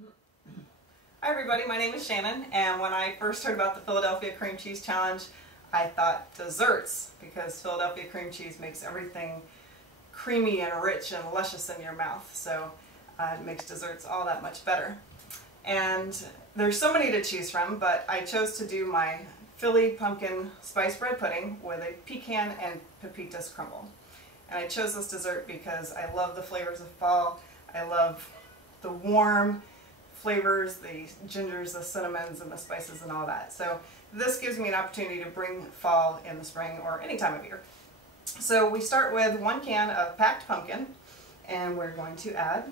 Hi everybody, my name is Shannon, and when I first heard about the Philadelphia Cream Cheese Challenge, I thought desserts, because Philadelphia cream cheese makes everything creamy and rich and luscious in your mouth, so it makes desserts all that much better. And there's so many to choose from, but I chose to do my Philly pumpkin spice bread pudding with a pecan and pepitas crumble. And I chose this dessert because I love the flavors of fall. I love the warm flavors, the gingers, the cinnamons, and the spices and all that. So this gives me an opportunity to bring fall in the spring or any time of year. So we start with 1 can of packed pumpkin, and we're going to add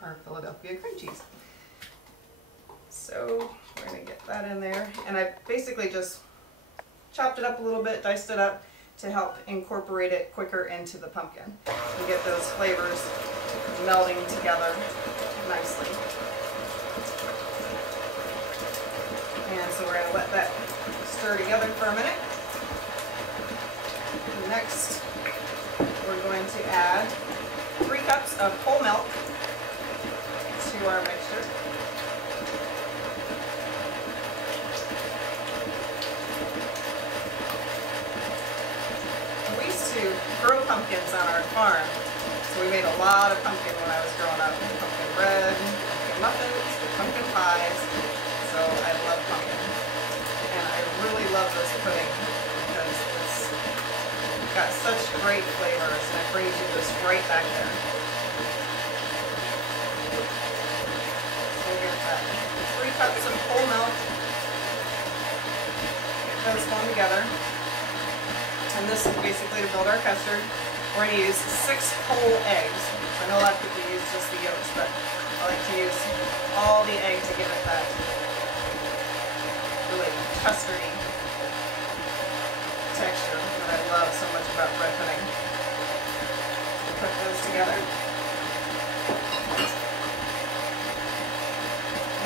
our Philadelphia cream cheese. So we're going to get that in there, and I basically just chopped it up a little bit, diced it up to help incorporate it quicker into the pumpkin and get those flavors melding together nicely. And so we're going to let that stir together for a minute. Next, we're going to add 3 cups of whole milk to our mixture. We used to grow pumpkins on our farm, so we made a lot of pumpkin when I was growing up. Pumpkin bread, pumpkin muffins, pumpkin pies. So I love pumpkin, and I really love this pudding because it's got such great flavors, and it brings you just right back there. So we get that 3 cups of whole milk, get those going together, and this is basically to build our custard. We're going to use 6 whole eggs. I know a lot of people use just the yolks, but I like to use all the egg to give it that really custardy texture that I love so much about bread pudding. We'll put those together.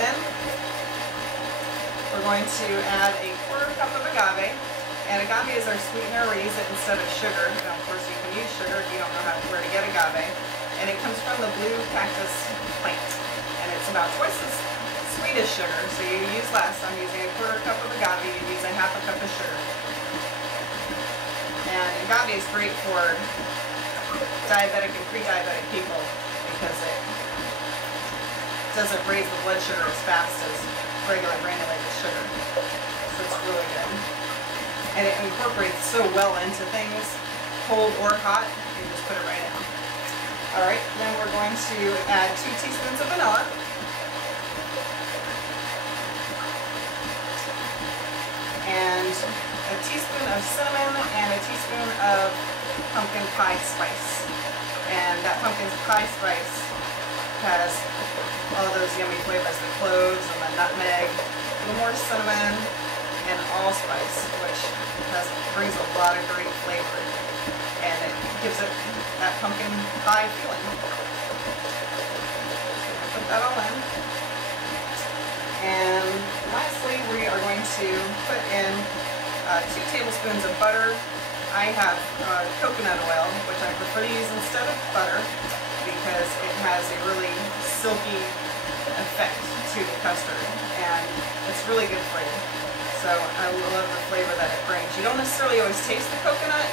Then we're going to add a 1/4 cup of agave, and agave is our sweetener. We use it instead of sugar. Now, of course, you can use sugar if you don't know where to get agave, and it comes from the blue cactus plant, and it's about twice as sweet as sugar, so you use less. I'm using a 1/4 cup of agave, you use a 1/2 cup of sugar. And agave is great for diabetic and pre-diabetic people because it doesn't raise the blood sugar as fast as regular granulated sugar. So it's really good. And it incorporates so well into things, cold or hot, you just put it right in. Alright, then we're going to add 2 teaspoons of vanilla. And a teaspoon of cinnamon and a teaspoon of pumpkin pie spice. And that pumpkin pie spice has all those yummy flavors, the cloves and the nutmeg, a little more cinnamon, and allspice, which brings a lot of great flavor. And it gives it that pumpkin pie feeling. So put that all in. And lastly, we are going to put in 2 tablespoons of butter. I have coconut oil, which I prefer to use instead of butter because it has a really silky effect to the custard, and it's really good for you. So I love the flavor that it brings. You don't necessarily always taste the coconut,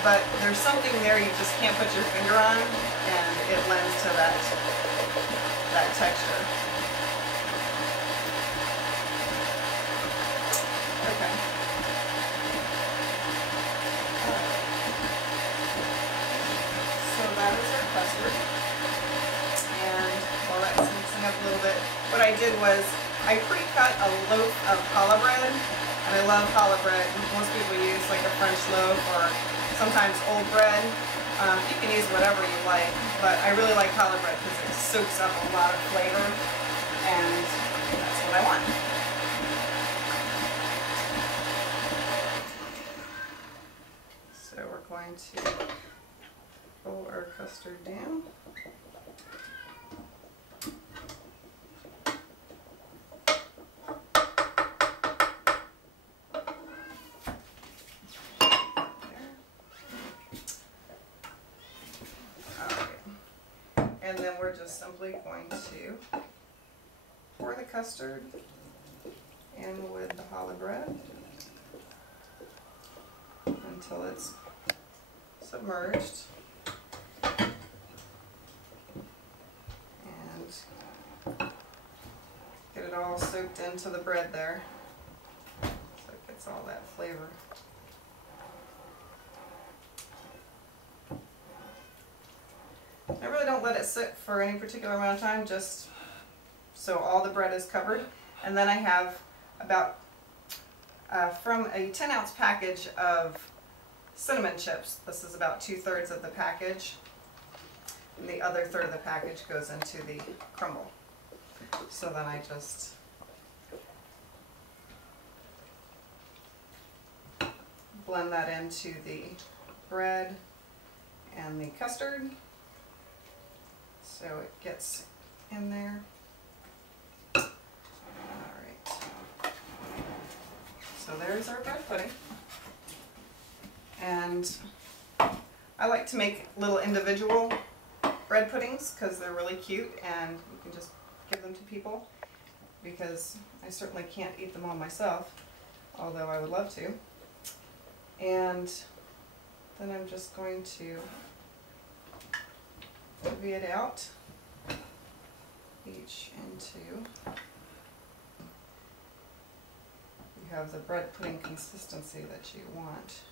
but there's something there you just can't put your finger on, and it lends to that texture. Okay. So that is our custard. And while that's mixing up a little bit, what I did was I pre-cut a loaf of challah bread, and I love challah bread. Most people use like a French loaf or sometimes old bread. You can use whatever you like, but I really like challah bread because it soaks up a lot of flavor, and that's what I want. So we're going to roll our custard down. And then we're just simply going to custard in with the challah bread until it's submerged. And get it all soaked into the bread there so it gets all that flavor. I really don't let it sit for any particular amount of time, just so all the bread is covered. And then I have about, from a 10-ounce package of cinnamon chips, this is about 2/3 of the package, and the other third of the package goes into the crumble. So then I just blend that into the bread and the custard so it gets in there. Alright, so there's our bread pudding. And I like to make little individual bread puddings because they're really cute and you can just give them to people, because I certainly can't eat them all myself, although I would love to. And then I'm just going to divvy it out each into, you have the bread pudding consistency that you want.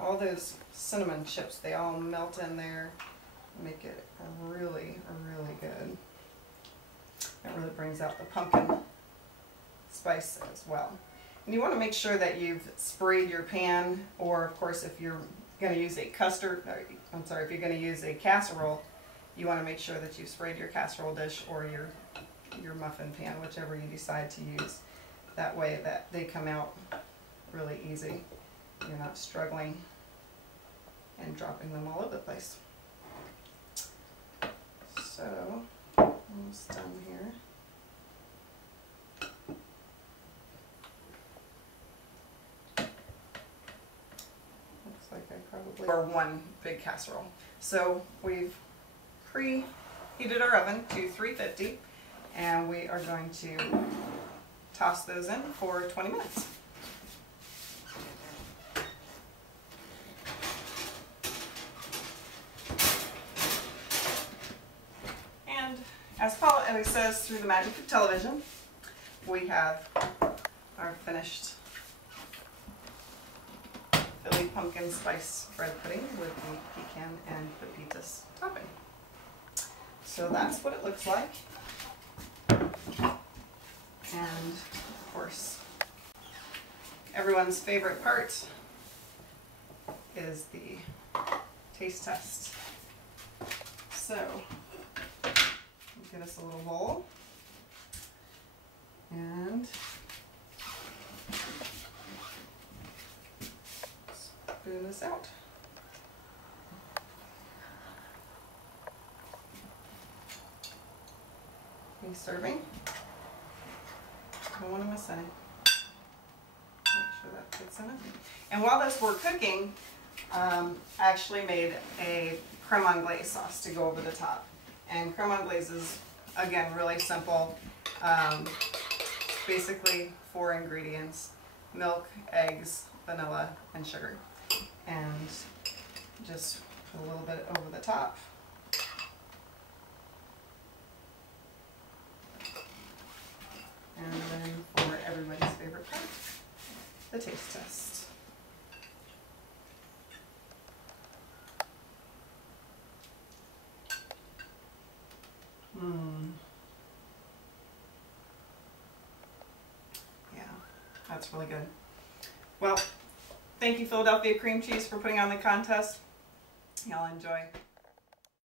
All those cinnamon chips, they all melt in there, make it really, really good. It really brings out the pumpkin spice as well. And you want to make sure that you've sprayed your pan, or of course if you're going to use a custard, if you're going to use a casserole, you want to make sure that you've sprayed your casserole dish or your muffin pan, whichever you decide to use. That way that they come out really easy. You're not struggling and dropping them all over the place. So, almost done here. Looks like I probably, or one big casserole. So we've preheated our oven to 350 and we are going to toss those in for 20 minutes. As Paula always says, through the magic of television, we have our finished Philly pumpkin spice bread pudding with the pecan and pepitas topping. So that's what it looks like. And of course, everyone's favorite part is the taste test. So get us a little bowl and spoon this out. He's serving. Don't want to miss any. Make sure that fits in it. And while those were cooking, I actually made a creme anglaise sauce to go over the top. And creme anglaise is, again, really simple. Basically 4 ingredients: milk, eggs, vanilla, and sugar. And just put a little bit over the top. And then for everybody's favorite part, the taste test. Yeah, that's really good. Well, thank you Philadelphia Cream Cheese for putting on the contest. Y'all enjoy.